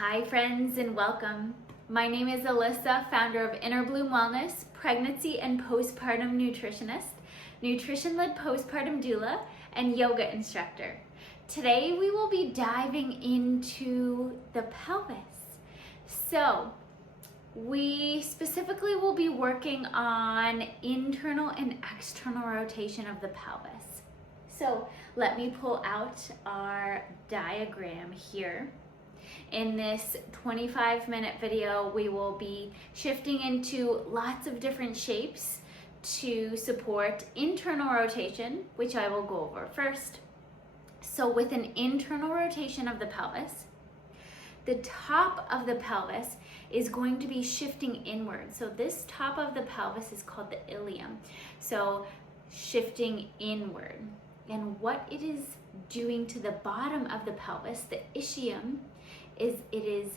Hi friends and welcome. My name is Alyssa, founder of Inner Bloom Wellness, pregnancy and postpartum nutritionist, nutrition-led postpartum doula, and yoga instructor. Today we will be diving into the pelvis. So we specifically will be working on internal and external rotation of the pelvis. So let me pull out our diagram here. In this 25-minute video, we will be shifting into lots of different shapes to support internal rotation, which I will go over first. So with an internal rotation of the pelvis, the top of the pelvis is going to be shifting inward. So this top of the pelvis is called the ilium. So shifting inward. And what it is doing to the bottom of the pelvis, the ischium, is it is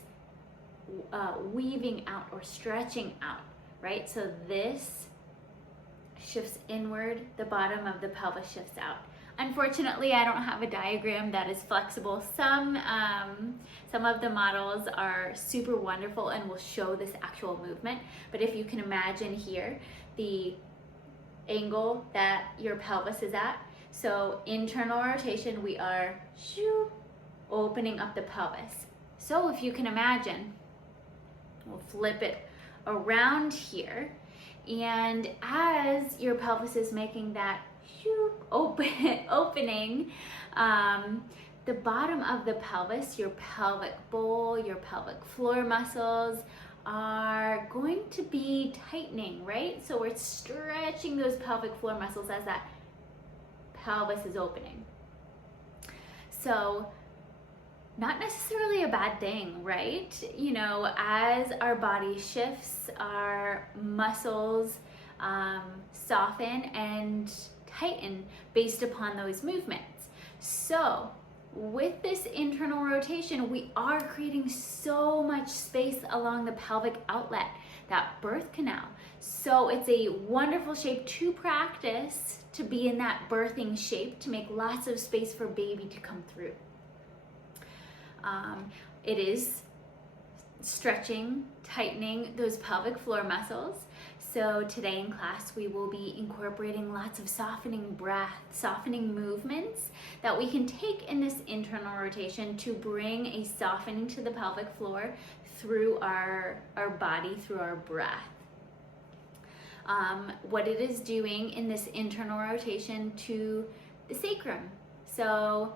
weaving out or stretching out, right? So this shifts inward, the bottom of the pelvis shifts out. Unfortunately, I don't have a diagram that is flexible. Some of the models are super wonderful and will show this actual movement. But if you can imagine here, the angle that your pelvis is at, so internal rotation, we are opening up the pelvis. So if you can imagine, we'll flip it around here, and as your pelvis is making that opening, the bottom of the pelvis, your pelvic bowl, your pelvic floor muscles are going to be tightening, right? So we're stretching those pelvic floor muscles as that pelvis is opening. So not necessarily a bad thing, right? You know, as our body shifts, our muscles soften and tighten based upon those movements. So with this internal rotation, we are creating so much space along the pelvic outlet, that birth canal. So it's a wonderful shape to practice, to be in that birthing shape, to make lots of space for baby to come through. It is stretching, tightening those pelvic floor muscles. So today in class, we will be incorporating lots of softening breath, softening movements that we can take in this internal rotation to bring a softening to the pelvic floor through our body, through our breath. What it is doing in this internal rotation to the sacrum. So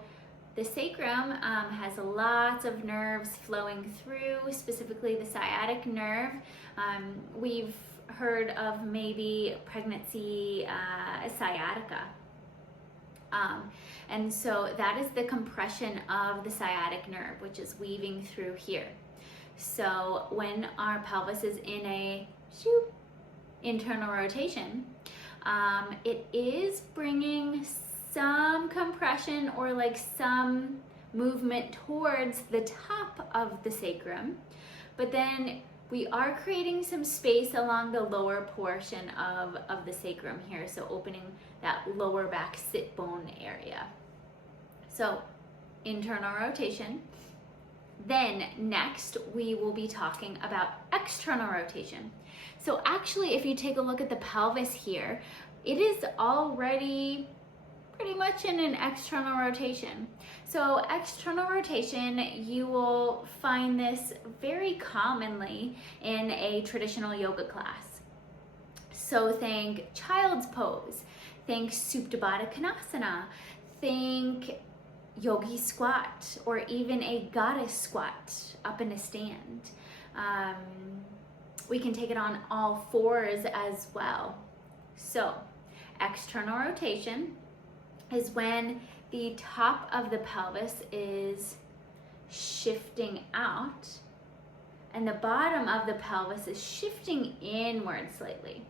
the sacrum has lots of nerves flowing through, specifically the sciatic nerve. We've heard of maybe pregnancy sciatica. And so that is the compression of the sciatic nerve, which is weaving through here. So when our pelvis is in a internal rotation, it is bringing some compression or like some movement towards the top of the sacrum, but then we are creating some space along the lower portion of the sacrum here, so opening that lower back sit bone area. So internal rotation. Then next we will be talking about external rotation. So actually, if you take a look at the pelvis here, it is already pretty much in an external rotation. So external rotation, you will find this very commonly in a traditional yoga class. So think child's pose, think Supta Baddha Konasana, think yogi squat, or even a goddess squat up in a stand. We can take it on all fours as well. So external rotation is when the top of the pelvis is shifting out and the bottom of the pelvis is shifting inward slightly.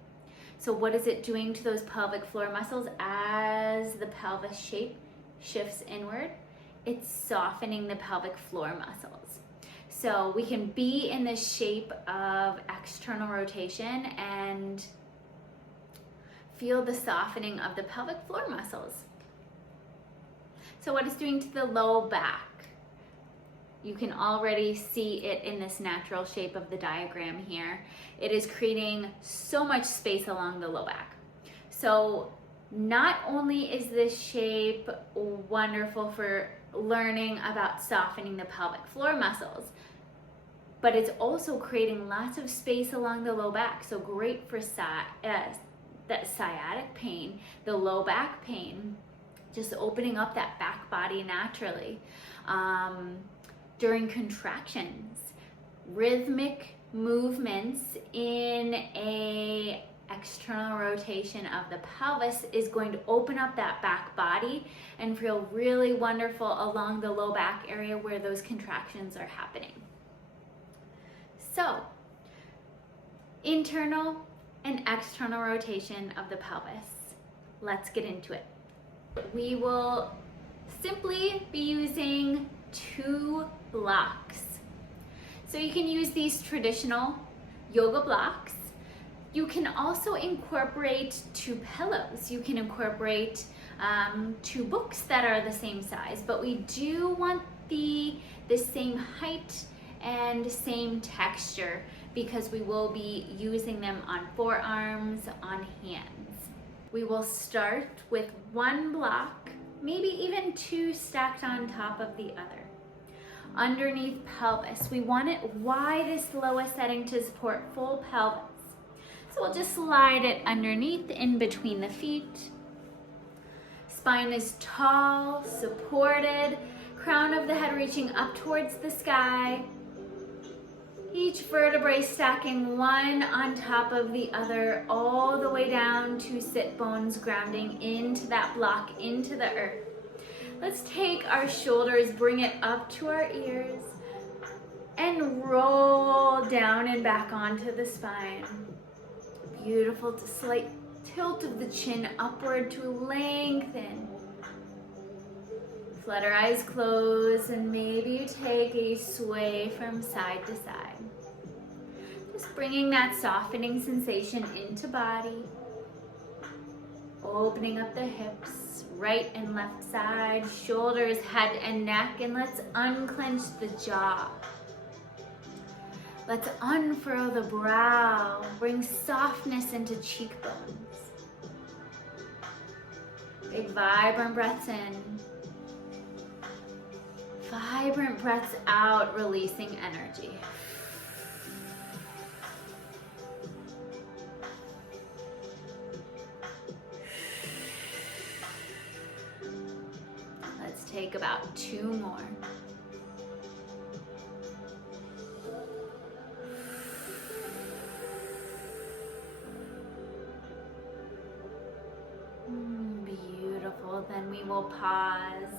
So what is it doing to those pelvic floor muscles as the pelvis shape shifts inward? It's softening the pelvic floor muscles. So we can be in the shape of external rotation and feel the softening of the pelvic floor muscles. So what it's doing to the low back, You can already see it in this natural shape of the diagram here. It is creating so much space along the low back. So not only is this shape wonderful for learning about softening the pelvic floor muscles, but it's also creating lots of space along the low back. So great for that sciatic pain, the low back pain, just opening up that back body naturally. During contractions, rhythmic movements in a external rotation of the pelvis is going to open up that back body and feel really wonderful along the low back area where those contractions are happening. So, internal and external rotation of the pelvis. Let's get into it. We will simply be using 2 blocks. So you can use these traditional yoga blocks. You can also incorporate 2 pillows. You can incorporate 2 books that are the same size, but we do want the same height and same texture because we will be using them on forearms, on hands. We will start with 1 block, maybe even 2 stacked on top of the other. Underneath pelvis, we want it widest lowest setting to support full pelvis. So we'll just slide it underneath in between the feet. Spine is tall, supported, crown of the head reaching up towards the sky. Each vertebrae stacking one on top of the other all the way down to sit bones grounding into that block, into the earth. Let's take our shoulders, bring it up to our ears, and roll down and back onto the spine. Beautiful, to slight tilt of the chin upward to lengthen. Let our eyes close and maybe you take a sway from side to side. Just bringing that softening sensation into body. Opening up the hips, right and left side, shoulders, head and neck, and let's unclench the jaw. Let's unfurl the brow, bring softness into cheekbones. Big vibrant breaths in. Vibrant breaths out, releasing energy. Let's take about 2 more. Beautiful. Then we will pause.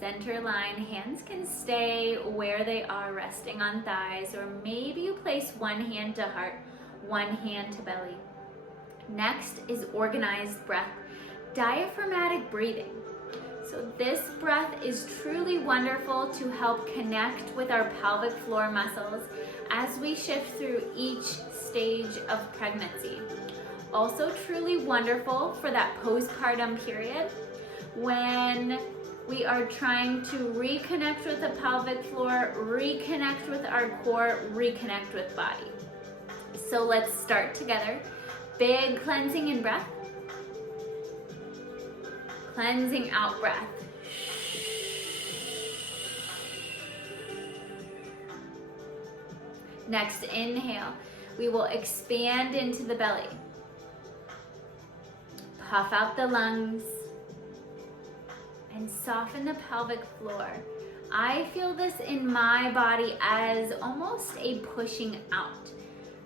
Center line, hands can stay where they are, resting on thighs, or maybe you place one hand to heart, one hand to belly. Next is organized breath, diaphragmatic breathing. So this breath is truly wonderful to help connect with our pelvic floor muscles as we shift through each stage of pregnancy. Also truly wonderful for that postpartum period when we are trying to reconnect with the pelvic floor, reconnect with our core, reconnect with body. So let's start together. Big cleansing in breath. Cleansing out breath. Next, inhale. We will expand into the belly. Puff out the lungs. And soften the pelvic floor. I feel this in my body as almost a pushing out.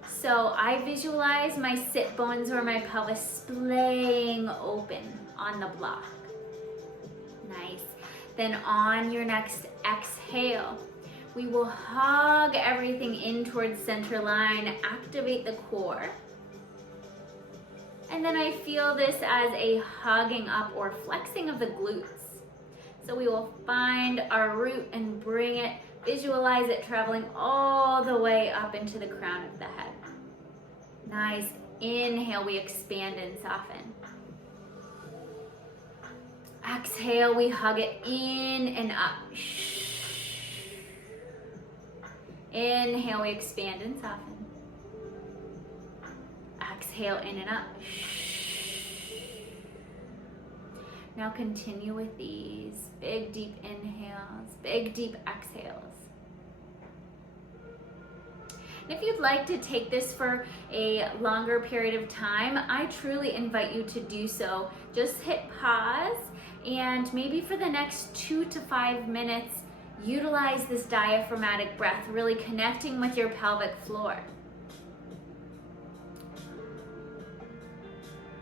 So I visualize my sit bones or my pelvis splaying open on the block. Nice. Then on your next exhale, we will hug everything in towards center line, activate the core. And then I feel this as a hugging up or flexing of the glutes. So we will find our root and bring it, visualize it traveling all the way up into the crown of the head. Nice. Inhale, we expand and soften. Exhale, we hug it in and up. Inhale, we expand and soften. Exhale, in and up. Now continue with these big, deep inhales, big, deep exhales. And if you'd like to take this for a longer period of time, I truly invite you to do so. Just hit pause, and maybe for the next 2 to 5 minutes, utilize this diaphragmatic breath, really connecting with your pelvic floor.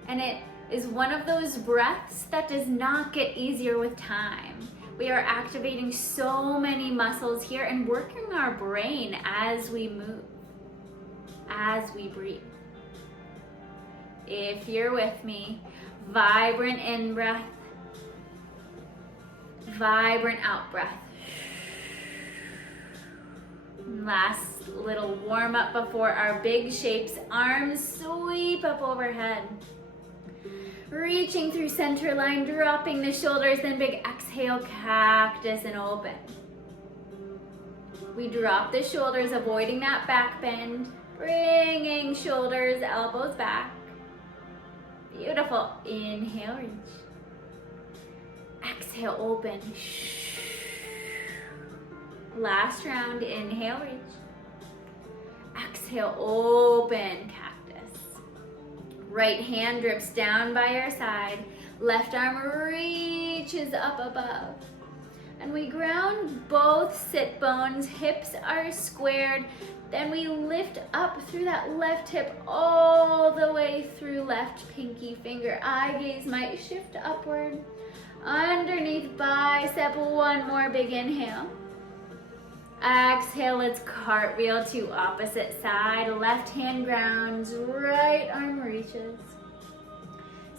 And it is one of those breaths that does not get easier with time. We are activating so many muscles here and working our brain as we move, as we breathe. If you're with me, vibrant in breath, vibrant out breath. Last little warm up before our big shapes. Arms sweep up overhead. Reaching through center line, dropping the shoulders, then big exhale, cactus and open. We drop the shoulders, avoiding that back bend, bringing shoulders, elbows back. Beautiful. Inhale, reach. Exhale, open. Last round, inhale, reach. Exhale, open, cactus. Right hand drips down by your side. Left arm reaches up above. And we ground both sit bones, hips are squared. Then we lift up through that left hip all the way through left pinky finger. Eye gaze might shift upward. Underneath bicep, one more big inhale. Exhale, let's cartwheel to opposite side. Left hand grounds, right arm reaches.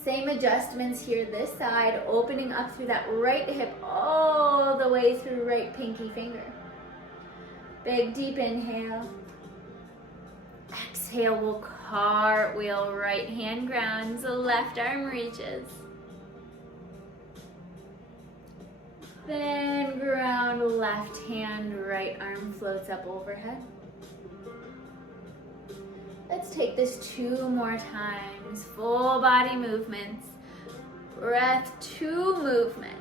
Same adjustments here this side, opening up through that right hip all the way through right pinky finger. Big deep inhale. Exhale, we'll cartwheel, right hand grounds, left arm reaches. Then ground, left hand, right arm floats up overhead. Let's take this 2 more times. Full body movements. Breath to movement.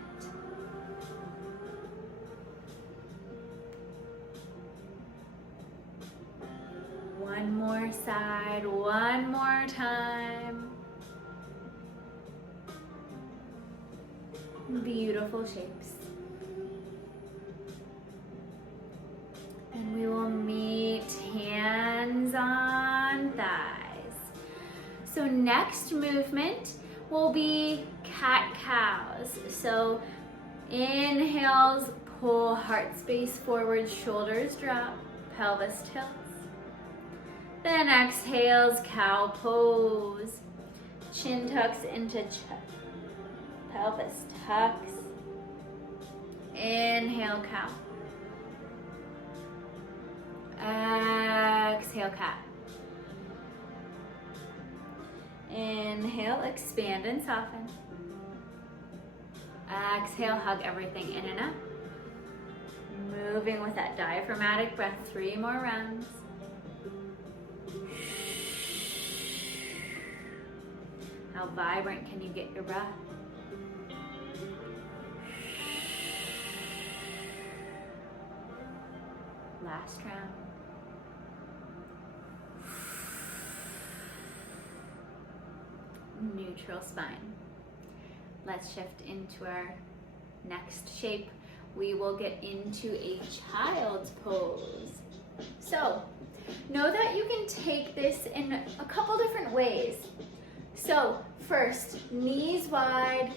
One more side, one more time. Beautiful shapes. And we will meet hands on thighs. So next movement will be cat-cows. So inhales, pull heart space forward, shoulders drop, pelvis tilts. Then exhales, cow pose. Chin tucks into chest, pelvis tucks. Inhale, cow. Exhale, cat. Inhale, expand and soften. Exhale, hug everything in and up. Moving with that diaphragmatic breath, 3 more rounds. How vibrant can you get your breath? Last round. Neutral spine. Let's shift into our next shape. We will get into a child's pose. So, know that you can take this in a couple different ways. So, first, knees wide,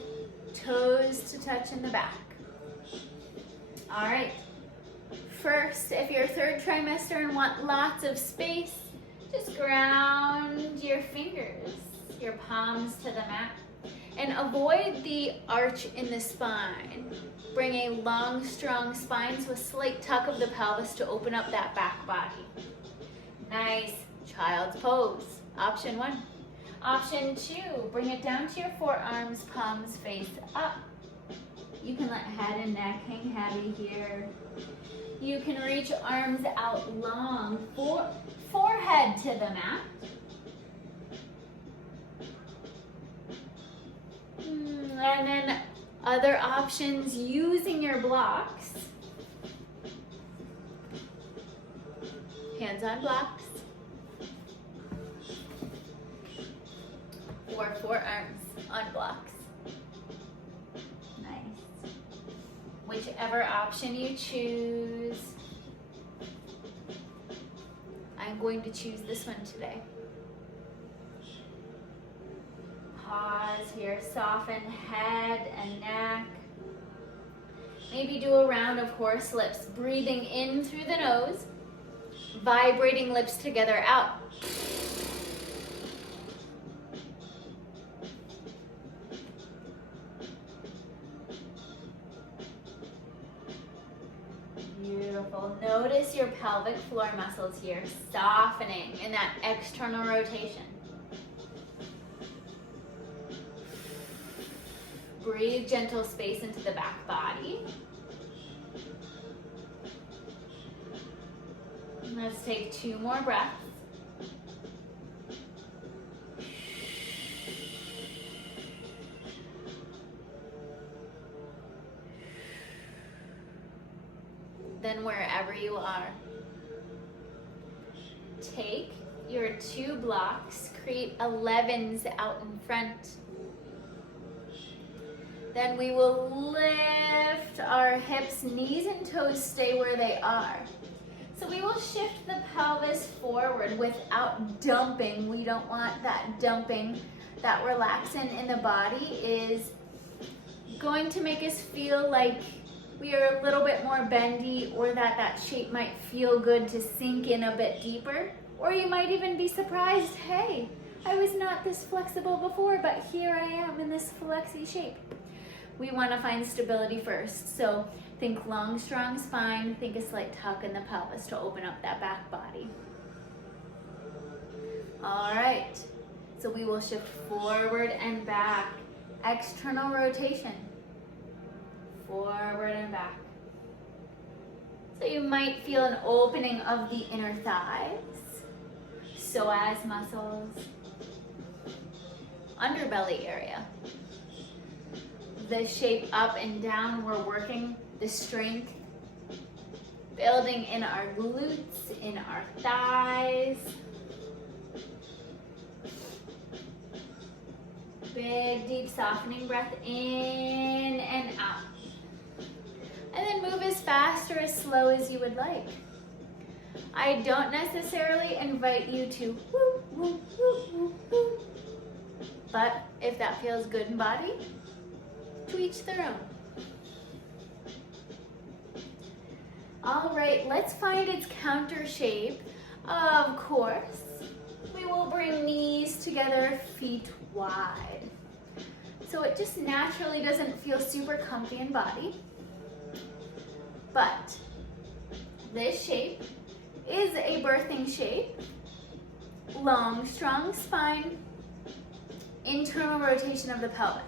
toes to touch in the back. All right. First, if you're 3rd trimester and want lots of space, just ground your fingers, your palms to the mat, and avoid the arch in the spine. Bring a long, strong spine, so a slight tuck of the pelvis to open up that back body. Nice child's pose. Option 1. Option 2, bring it down to your forearms, palms face up. You can let head and neck hang heavy here. You can reach arms out long, forehead to the mat. And then other options using your blocks. Hands on blocks. Or forearms on blocks. Nice. Whichever option you choose. I'm going to choose this one today. Pause here, soften head and neck. Maybe do a round of horse lips, breathing in through the nose, vibrating lips together out. Beautiful. Notice your pelvic floor muscles here, softening in that external rotation. Breathe gentle space into the back body. Let's take 2 more breaths. Then wherever you are, take your 2 blocks, create 11s out in front. Then we will lift our hips, knees and toes stay where they are. So we will shift the pelvis forward without dumping. We don't want that dumping. That relaxant in the body is going to make us feel like we are a little bit more bendy, or that shape might feel good to sink in a bit deeper. Or you might even be surprised, hey, I was not this flexible before, but here I am in this flexy shape. We want to find stability first. So think long, strong spine, think a slight tuck in the pelvis to open up that back body. All right, so we will shift forward and back. External rotation, forward and back. So you might feel an opening of the inner thighs, psoas muscles, underbelly area. The shape up and down, we're working the strength, building in our glutes, in our thighs. Big, deep, softening breath in and out. And then move as fast or as slow as you would like. I don't necessarily invite you to woo, woo, woo, woo, woo. But if that feels good in body, to each their own. All right, let's find its counter shape. Of course, we will bring knees together, feet wide. So it just naturally doesn't feel super comfy in body. But this shape is a birthing shape. Long, strong spine, internal rotation of the pelvis.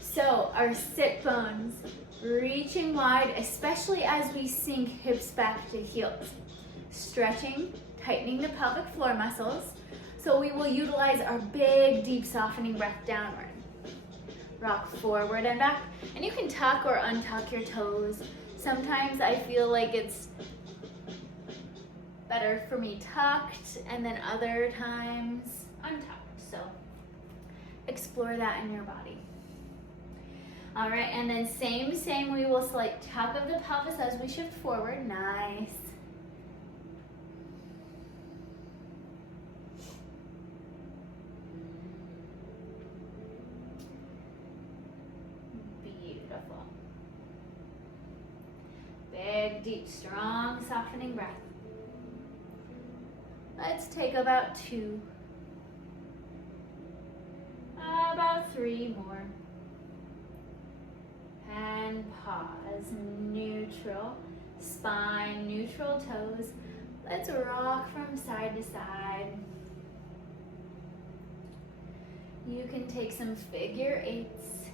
So our sit bones reaching wide, especially as we sink hips back to heels. Stretching, tightening the pelvic floor muscles. So we will utilize our big, deep, softening breath downward. Rock forward and back. And you can tuck or untuck your toes. Sometimes I feel like it's better for me tucked, and then other times untucked. So explore that in your body. All right, and then same, we will slight tuck of the pelvis as we shift forward. Nice. Beautiful. Big, deep, strong, softening breath. Let's take about 2. About 3 more. And pause, neutral, spine, neutral toes. Let's rock from side to side. You can take some figure 8s.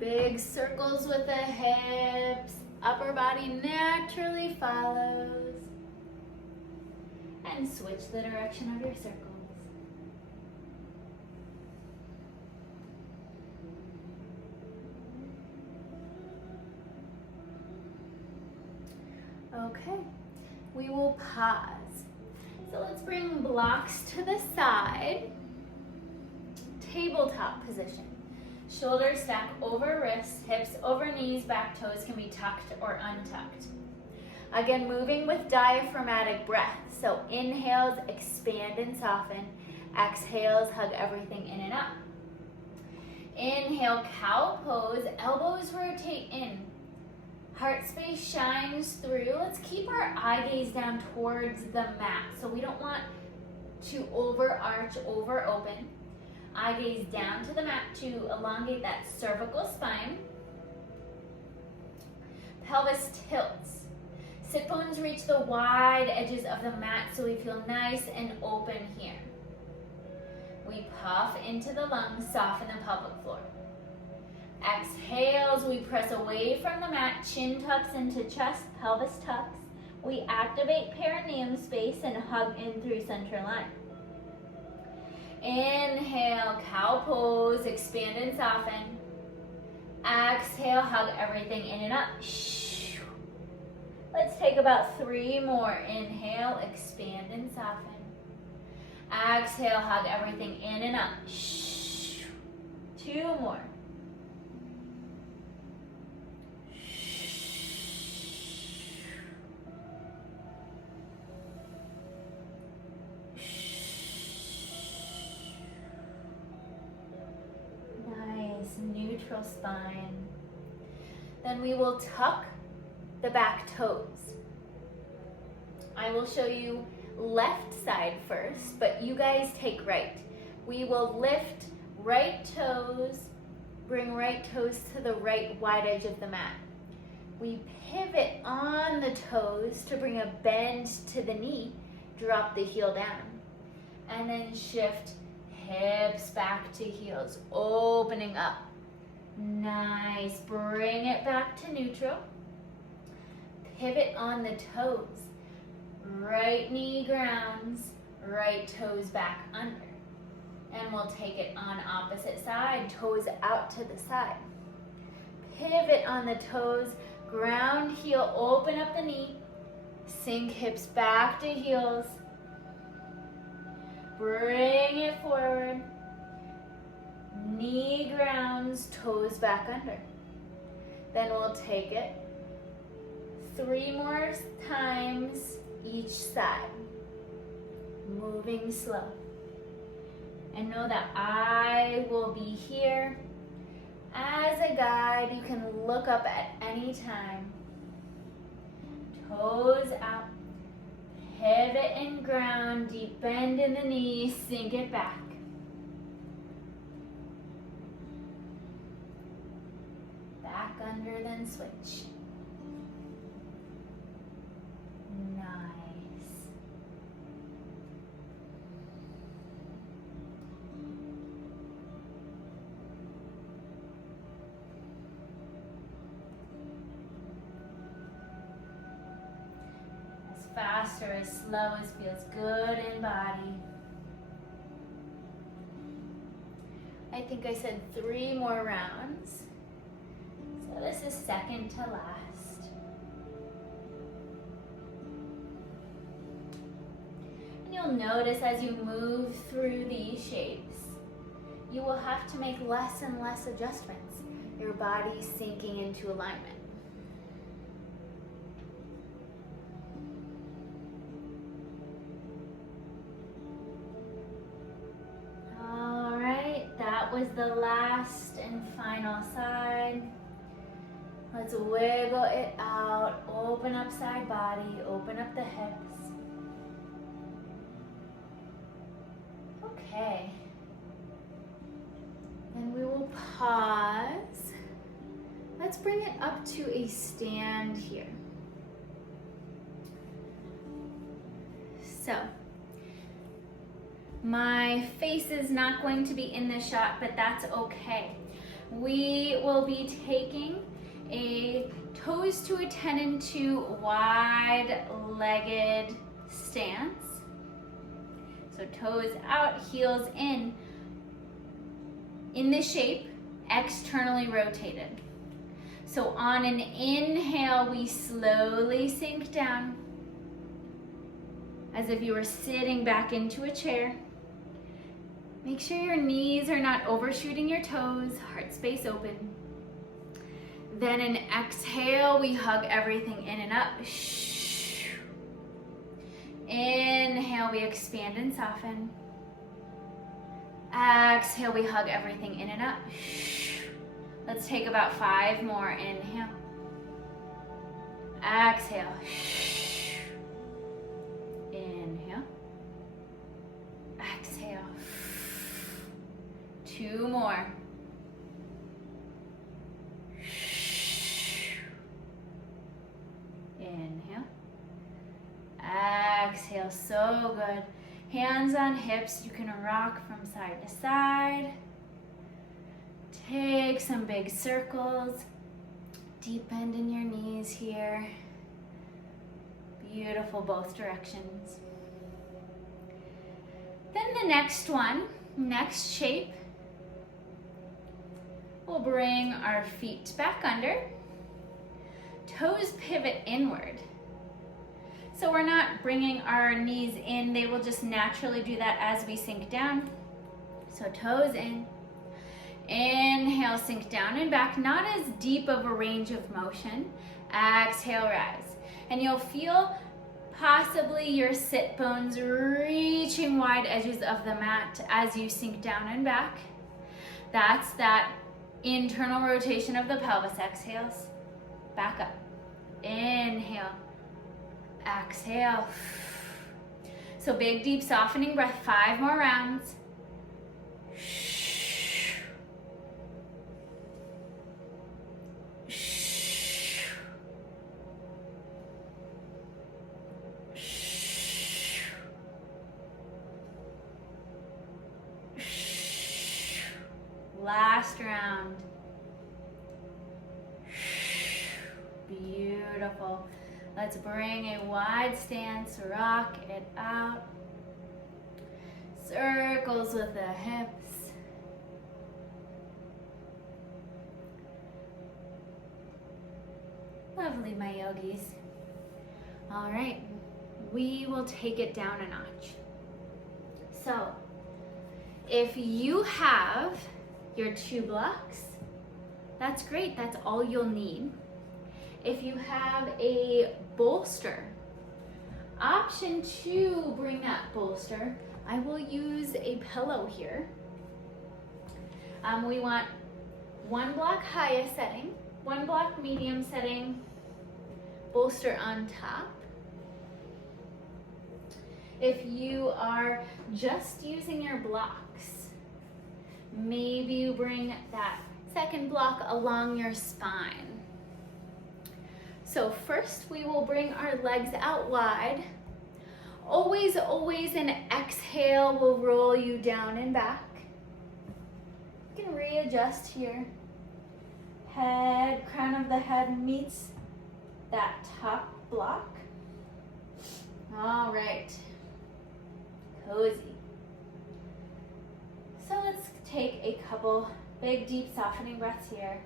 Big circles with the hips, Upper body naturally follows. And switch the direction of your circles. Okay, we will pause. So let's bring blocks to the side. Tabletop position. Shoulders stack over wrists, hips over knees, back toes can be tucked or untucked. Again, moving with diaphragmatic breath. So inhales, expand and soften. Exhales, hug everything in and up. Inhale, cow pose, elbows rotate in. Heart space shines through. Let's keep our eye gaze down towards the mat. So we don't want to overarch, over open. Eye gaze down to the mat to elongate that cervical spine. Pelvis tilts. Sit bones reach the wide edges of the mat so we feel nice and open here. We puff into the lungs, soften the pelvic floor. Exhales, we press away from the mat, chin tucks into chest, pelvis tucks. We activate perineum space and hug in through center line. Inhale, cow pose, expand and soften. Exhale, hug everything in and up. Let's take about 3 more. Inhale, expand and soften. Exhale, hug everything in and up. 2 more. Neutral spine. Then we will tuck the back toes. I will show you left side first, but you guys take right. We will lift right toes, bring right toes to the right wide edge of the mat. We pivot on the toes to bring a bend to the knee, drop the heel down, and then shift hips back to heels, opening up. Nice, bring it back to neutral. Pivot on the toes. Right knee grounds, right toes back under. And we'll take it on opposite side, toes out to the side. Pivot on the toes, ground heel, open up the knee. Sink hips back to heels. Bring it forward. Knee grounds, toes back under. Then we'll take it 3 more times each side. Moving slow. And know that I will be here as a guide. You can look up at any time. Toes out. Pivot and ground, deep bend in the knee, sink it back. Back under, then switch. Nice. As fast or as slow as feels good in body. I think I said 3 more rounds. So this is second to last. And you'll notice as you move through these shapes, you will have to make less and less adjustments. Your body sinking into alignment. All right, that was the last and final side. Let's wiggle it out, open up side body, open up the hips. Okay. Then we will pause. Let's bring it up to a stand here. So, my face is not going to be in the shot, but that's okay. We will be taking a toes to a 10-2 wide-legged stance. So toes out, heels in this shape, externally rotated. So on an inhale, we slowly sink down as if you were sitting back into a chair. Make sure your knees are not overshooting your toes, heart space open. Then an exhale, we hug everything in and up. Inhale, we expand and soften. Exhale, we hug everything in and up. Let's take about 5 more. Inhale. Exhale. Inhale. Exhale. 2 more. Inhale. Exhale. So good. Hands on hips. You can rock from side to side. Take some big circles. Deep bend in your knees here. Beautiful, both directions. Then the next one, next shape, we'll bring our feet back under. Toes pivot inward. So we're not bringing our knees in, they will just naturally do that as we sink down. So toes in. Inhale, sink down and back, not as deep of a range of motion. Exhale, rise. And you'll feel possibly your sit bones reaching wide edges of the mat as you sink down and back. That's that internal rotation of the pelvis. Exhales, back up. Inhale, exhale. So big, deep, softening breath, 5 more rounds. Last round. Beautiful. Let's bring a wide stance, rock it out. Circles with the hips. Lovely, my yogis. All right, we will take it down a notch. So, if you have your 2 blocks, that's great, that's all you'll need. If you have a bolster, option 2, bring that bolster. I will use a pillow here. We want 1 block highest setting, 1 block medium setting, bolster on top. If you are just using your blocks, maybe you bring that 2nd block along your spine. So first we will bring our legs out wide. Always, always an exhale will roll you down and back. You can readjust here. Head, crown of the head meets that top block. All right, cozy. So let's take a couple big, deep, softening breaths here.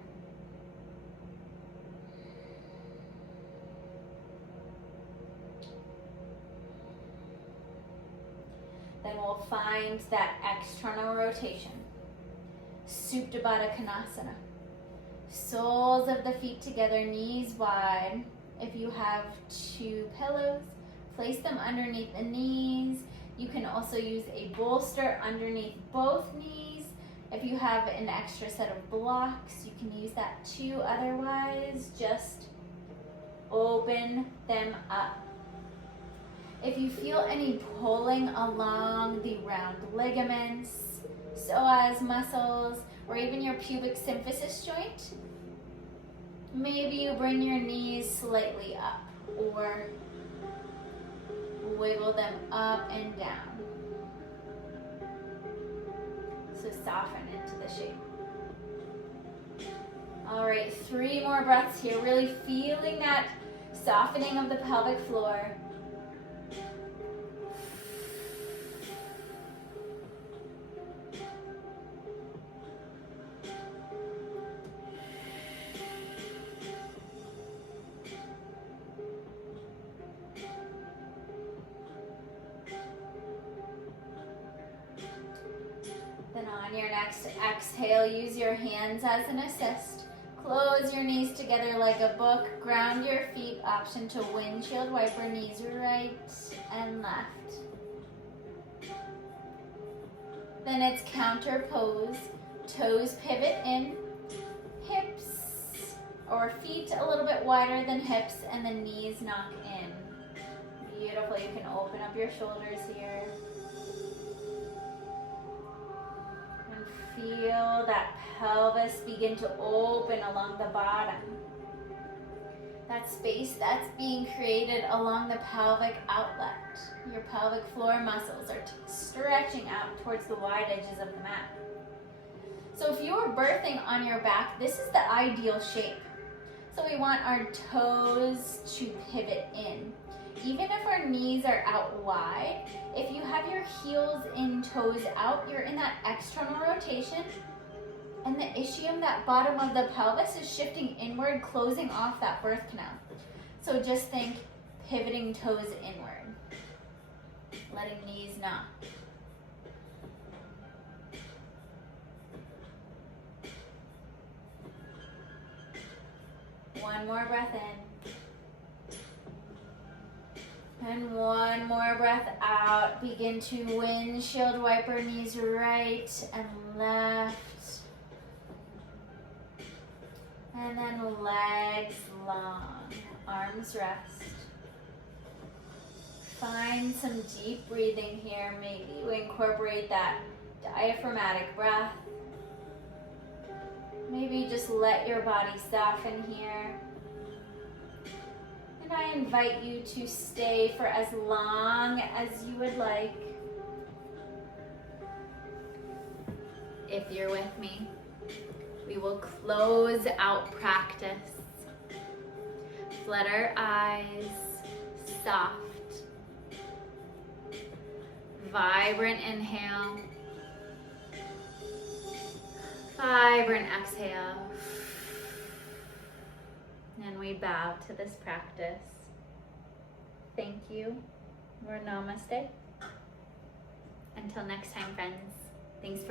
Then we'll find that external rotation. Supta Baddha Konasana. Soles of the feet together, knees wide. If you have 2 pillows, place them underneath the knees. You can also use a bolster underneath both knees. If you have an extra set of blocks, you can use that too. Otherwise, just open them up. If you feel any pulling along the round ligaments, psoas muscles, or even your pubic symphysis joint, maybe you bring your knees slightly up or wiggle them up and down. So soften into the shape. All right, 3 more breaths here, really feeling that softening of the pelvic floor. Then on your next exhale, use your hands as an assist. Close your knees together like a book. Ground your feet. Option to windshield wiper, knees right and left. Then it's counter pose. Toes pivot in. Hips or feet a little bit wider than hips, and the knees knock in. Beautiful. You can open up your shoulders here. Feel that pelvis begin to open along the bottom. That space that's being created along the pelvic outlet. Your pelvic floor muscles are stretching out towards the wide edges of the mat. So if you are birthing on your back, this is the ideal shape. So we want our toes to pivot in. Even if our knees are out wide, if you have your heels in, toes out, you're in that external rotation, and the ischium, that bottom of the pelvis, is shifting inward, closing off that birth canal. So just think pivoting toes inward, letting knees knock. One more breath in. And one more breath out. Begin to windshield wiper, knees right and left. And then legs long, arms rest. Find some deep breathing here. Maybe you incorporate that diaphragmatic breath. Maybe just let your body soften here. And I invite you to stay for as long as you would like. If you're with me, we will close out practice. Let our eyes, soft, vibrant inhale, vibrant exhale. And we bow to this practice. Thank you. Or namaste. Until next time, friends. Thanks for